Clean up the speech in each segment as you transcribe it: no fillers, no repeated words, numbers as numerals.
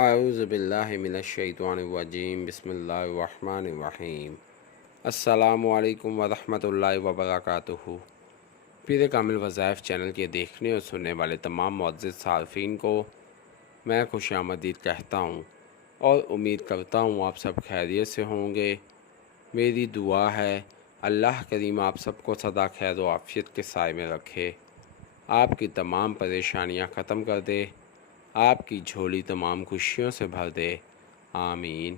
اعوذ باللہ من الشیطان الرجیم بسم اللہ الرحمن الرحیم السلام علیکم ورحمۃ اللہ وبرکاتہ۔ پیر کامل وظائف چینل کے دیکھنے اور سننے والے تمام معزز صارفین کو میں خوش آمدید کہتا ہوں اور امید کرتا ہوں آپ سب خیریت سے ہوں گے۔ میری دعا ہے اللہ کریم آپ سب کو سدا خیر و عافیت کے سائے میں رکھے، آپ کی تمام پریشانیاں ختم کر دے، آپ کی جھولی تمام خوشیوں سے بھر دے، آمین۔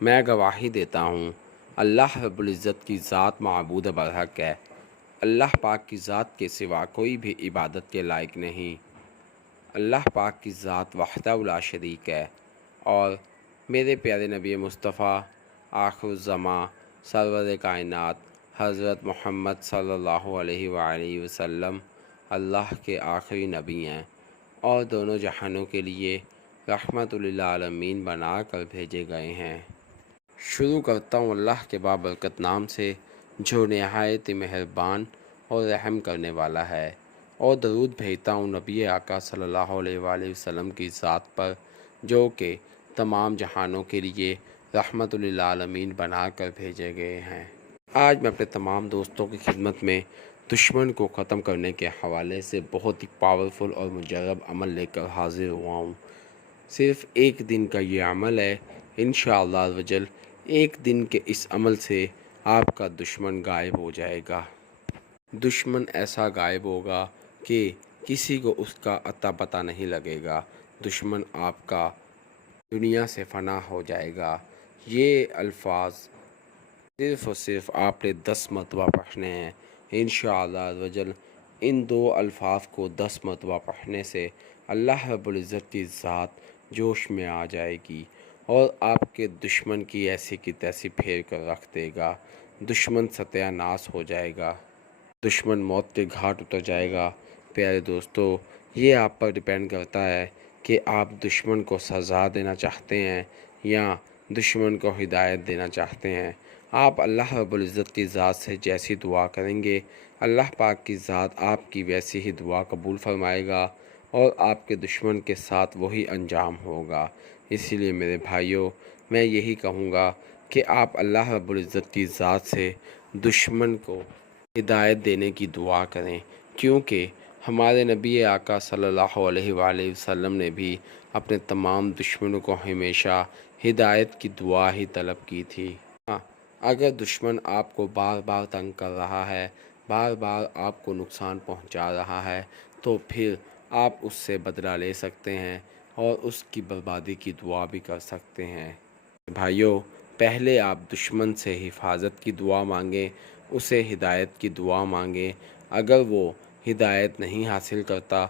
میں گواہی دیتا ہوں اللہ رب العزت کی ذات معبود برحق ہے، اللہ پاک کی ذات کے سوا کوئی بھی عبادت کے لائق نہیں۔ اللہ پاک کی ذات وحدہ لا شریک ہے اور میرے پیارے نبی مصطفیٰ آخر الزماں سرور کائنات حضرت محمد صلی اللہ علیہ وآلہ وسلم اللہ کے آخری نبی ہیں اور دونوں جہانوں کے لیے رحمت للعالمین بنا کر بھیجے گئے ہیں۔ شروع کرتا ہوں اللہ کے بابرکت نام سے جو نہایت مہربان اور رحم کرنے والا ہے، اور درود بھیجتا ہوں نبی آقا صلی اللہ علیہ وآلہ وسلم کی ذات پر جو کہ تمام جہانوں کے لیے رحمت للعالمین بنا کر بھیجے گئے ہیں۔ آج میں اپنے تمام دوستوں کی خدمت میں دشمن کو ختم کرنے کے حوالے سے بہت ہی پاورفل اور مجرب عمل لے کر حاضر ہوا ہوں۔ صرف ایک دن کا یہ عمل ہے، انشاءاللہ الرجل ایک دن کے اس عمل سے آپ کا دشمن غائب ہو جائے گا۔ دشمن ایسا غائب ہوگا کہ کسی کو اس کا اتا پتہ نہیں لگے گا، دشمن آپ کا دنیا سے فنا ہو جائے گا۔ یہ الفاظ صرف اور صرف آپ نے 10 مرتبہ پڑھنے ہیں، انشاءاللہ الرجل ان 2 الفاظ کو 10 مرتبہ پڑھنے سے اللہ رب العزت کی ذات جوش میں آ جائے گی اور آپ کے دشمن کی ایسی کی تیسی پھیر کر رکھ دے گا، دشمن ستیہ ناس ہو جائے گا، دشمن موت کے گھاٹ اتر جائے گا۔ پیارے دوستو، یہ آپ پر ڈیپینڈ کرتا ہے کہ آپ دشمن کو سزا دینا چاہتے ہیں یا دشمن کو ہدایت دینا چاہتے ہیں۔ آپ اللہ رب العزت کی ذات سے جیسی دعا کریں گے، اللہ پاک کی ذات آپ کی ویسی ہی دعا قبول فرمائے گا اور آپ کے دشمن کے ساتھ وہی انجام ہوگا۔ اسی لیے میرے بھائیوں، میں یہی کہوں گا کہ آپ اللہ رب العزت کی ذات سے دشمن کو ہدایت دینے کی دعا کریں، کیونکہ ہمارے نبی آقا صلی اللہ علیہ وآلہ وسلم نے بھی اپنے تمام دشمنوں کو ہمیشہ ہدایت کی دعا ہی طلب کی تھی۔ اگر دشمن آپ کو بار بار تنگ کر رہا ہے، بار بار آپ کو نقصان پہنچا رہا ہے، تو پھر آپ اس سے بدلہ لے سکتے ہیں اور اس کی بربادی کی دعا بھی کر سکتے ہیں۔ بھائیوں، پہلے آپ دشمن سے حفاظت کی دعا مانگیں، اسے ہدایت کی دعا مانگیں۔ اگر وہ ہدایت نہیں حاصل کرتا،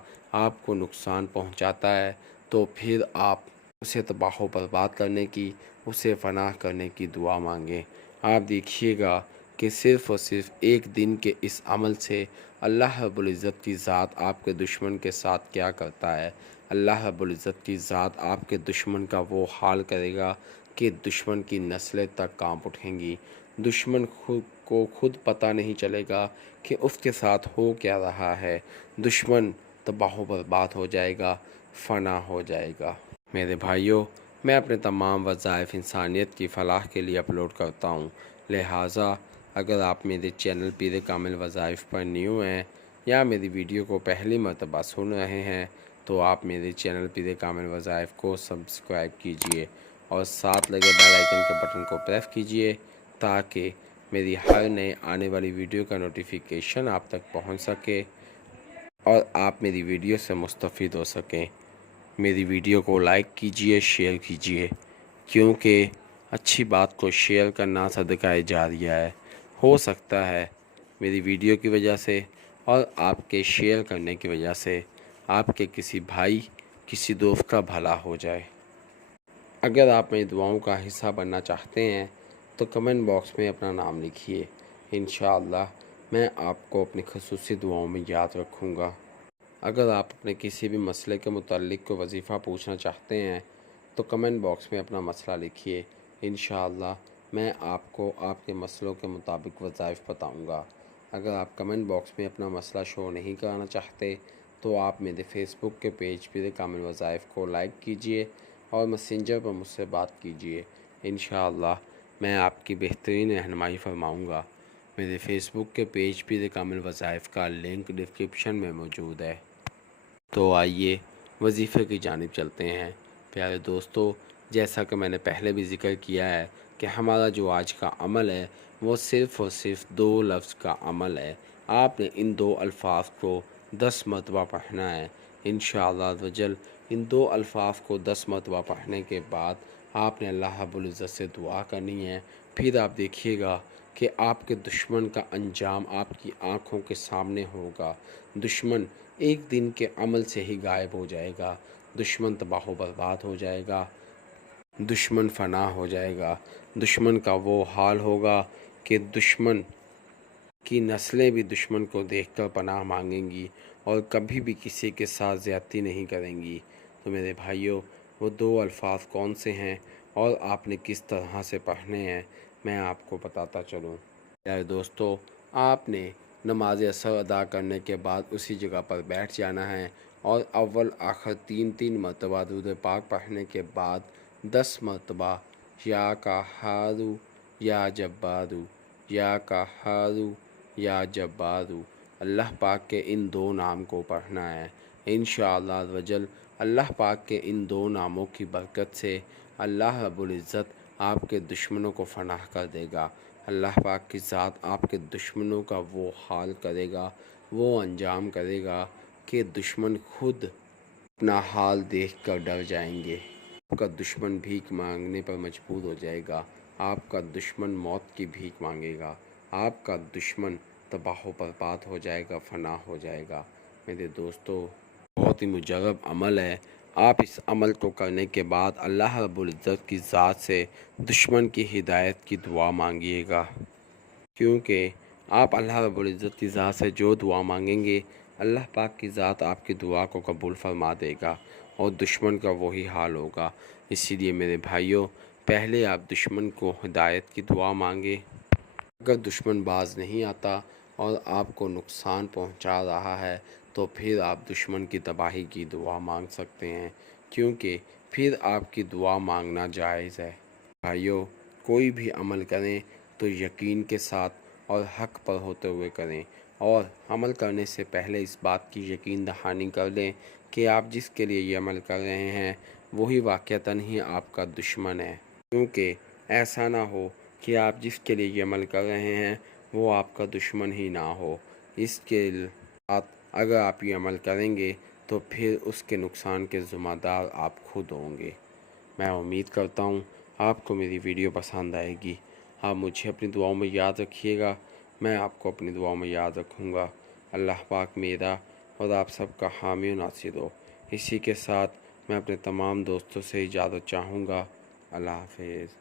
آپ کو نقصان پہنچاتا ہے، تو پھر آپ اسے تباہ و برباد کرنے کی، اسے فنا کرنے کی دعا مانگیں۔ آپ دیکھیے گا کہ صرف اور صرف ایک دن کے اس عمل سے اللہ رب العزت کی ذات آپ کے دشمن کے ساتھ کیا کرتا ہے۔ اللہ رب العزت کی ذات آپ کے دشمن کا وہ حال کرے گا کہ دشمن کی نسلیں تک کانپ اٹھیں گی۔ دشمن کو خود پتہ نہیں چلے گا کہ اس کے ساتھ ہو کیا رہا ہے، دشمن تباہ و برباد ہو جائے گا، فنا ہو جائے گا۔ میرے بھائیوں، میں اپنے تمام وظائف انسانیت کی فلاح کے لیے اپلوڈ کرتا ہوں، لہٰذا اگر آپ میرے چینل پیر کامل وظائف پر نیو ہیں یا میری ویڈیو کو پہلی مرتبہ سن رہے ہیں تو آپ میرے چینل پیر کامل وظائف کو سبسکرائب کیجئے اور ساتھ لگے بیل آئیکن کے بٹن کو پریس کیجئے تاکہ میری ہر نئے آنے والی ویڈیو کا نوٹیفیکیشن آپ تک پہنچ سکے اور آپ میری ویڈیو سے مستفید ہو سکیں۔ میری ویڈیو کو لائک کیجئے، شیئر کیجئے، کیونکہ اچھی بات کو شیئر کرنا صدقہ جاریہ ہے۔ ہو سکتا ہے میری ویڈیو کی وجہ سے اور آپ کے شیئر کرنے کی وجہ سے آپ کے کسی بھائی، کسی دوست کا بھلا ہو جائے۔ اگر آپ میری دعاؤں کا حصہ بننا چاہتے ہیں تو کمنٹ باکس میں اپنا نام لکھیے، انشاءاللہ میں آپ کو اپنی خصوصی دعاؤں میں یاد رکھوں گا۔ اگر آپ اپنے کسی بھی مسئلے کے متعلق کوئی وظیفہ پوچھنا چاہتے ہیں تو کمنٹ باکس میں اپنا مسئلہ لکھیے، انشاءاللہ میں آپ کو آپ کے مسئلوں کے مطابق وظائف بتاؤں گا۔ اگر آپ کمنٹ باکس میں اپنا مسئلہ شو نہیں کرانا چاہتے تو آپ میرے فیس بک کے پیج پیر کامل وظائف کو لائک کیجئے اور میسنجر پر مجھ سے بات کیجئے۔ انشاءاللہ میں آپ کی بہترین رہنمائی فرماؤں گا۔ میرے فیس بک کے پیج پیر کامل وظائف کا لنک ڈسکرپشن میں موجود ہے۔ تو آئیے وظیفے کی جانب چلتے ہیں۔ پیارے دوستو، جیسا کہ میں نے پہلے بھی ذکر کیا ہے کہ ہمارا جو آج کا عمل ہے وہ صرف اور صرف 2 لفظ کا عمل ہے۔ آپ نے ان 2 الفاظ کو 10 مرتبہ پڑھنا ہے۔ انشاءاللہ عزوجل ان 2 الفاظ کو 10 مرتبہ پڑھنے کے بعد آپ نے اللہ رب العزت سے دعا کرنی ہے۔ پھر آپ دیکھیے گا کہ آپ کے دشمن کا انجام آپ کی آنکھوں کے سامنے ہوگا۔ دشمن ایک دن کے عمل سے ہی غائب ہو جائے گا۔ دشمن تباہ و برباد ہو جائے گا۔ دشمن فنا ہو جائے گا۔ دشمن کا وہ حال ہوگا کہ دشمن کی نسلیں بھی دشمن کو دیکھ کر پناہ مانگیں گی اور کبھی بھی کسی کے ساتھ زیادتی نہیں کریں گی۔ تو میرے بھائیوں، وہ 2 الفاظ کون سے ہیں اور آپ نے کس طرح سے پڑھنے ہیں میں آپ کو بتاتا چلوں۔ پیارے دوستو، آپ نے نماز عصر ادا کرنے کے بعد اسی جگہ پر بیٹھ جانا ہے اور اول آخر 3 مرتبہ درود پاک پڑھنے کے بعد 10 مرتبہ یا قہارو یا جبارو یا قہارو یا جبارو اللہ پاک کے ان 2 نام کو پڑھنا ہے۔ انشاءاللہ عزوجل اللہ پاک کے ان 2 ناموں کی برکت سے اللہ رب العزت آپ کے دشمنوں کو فناہ کر دے گا۔ اللہ پاک کی ذات آپ کے دشمنوں کا وہ حال کرے گا، وہ انجام کرے گا کہ دشمن خود اپنا حال دیکھ کر ڈر جائیں گے۔ آپ کا دشمن بھیک مانگنے پر مجبور ہو جائے گا۔ آپ کا دشمن موت کی بھیک مانگے گا۔ آپ کا دشمن تباہ و برباد ہو جائے گا، فنا ہو جائے گا۔ میرے دوستو، بہت ہی مجرب عمل ہے۔ آپ اس عمل کو کرنے کے بعد اللہ رب العزت کی ذات سے دشمن کی ہدایت کی دعا مانگیے گا، کیونکہ آپ اللہ رب العزت کی ذات سے جو دعا مانگیں گے اللہ پاک کی ذات آپ کی دعا کو قبول فرما دے گا اور دشمن کا وہی حال ہوگا۔ اسی لیے میرے بھائیوں، پہلے آپ دشمن کو ہدایت کی دعا مانگیں۔ اگر دشمن باز نہیں آتا اور آپ کو نقصان پہنچا رہا ہے تو پھر آپ دشمن کی تباہی کی دعا مانگ سکتے ہیں، کیونکہ پھر آپ کی دعا مانگنا جائز ہے۔ بھائیوں، کوئی بھی عمل کریں تو یقین کے ساتھ اور حق پر ہوتے ہوئے کریں، اور عمل کرنے سے پہلے اس بات کی یقین دہانی کر لیں کہ آپ جس کے لیے یہ عمل کر رہے ہیں وہی واقعتاً ہی آپ کا دشمن ہے، کیونکہ ایسا نہ ہو کہ آپ جس کے لیے یہ عمل کر رہے ہیں وہ آپ کا دشمن ہی نہ ہو۔ اس کے ساتھ اگر آپ یہ عمل کریں گے تو پھر اس کے نقصان کے ذمہ دار آپ خود ہوں گے۔ میں امید کرتا ہوں آپ کو میری ویڈیو پسند آئے گی۔ آپ مجھے اپنی دعاؤں میں یاد رکھیے گا، میں آپ کو اپنی دعاؤں میں یاد رکھوں گا۔ اللہ پاک میرا اور آپ سب کا حامی و ناصر ہو۔ اسی کے ساتھ میں اپنے تمام دوستوں سے اجازت چاہوں گا۔ اللہ حافظ۔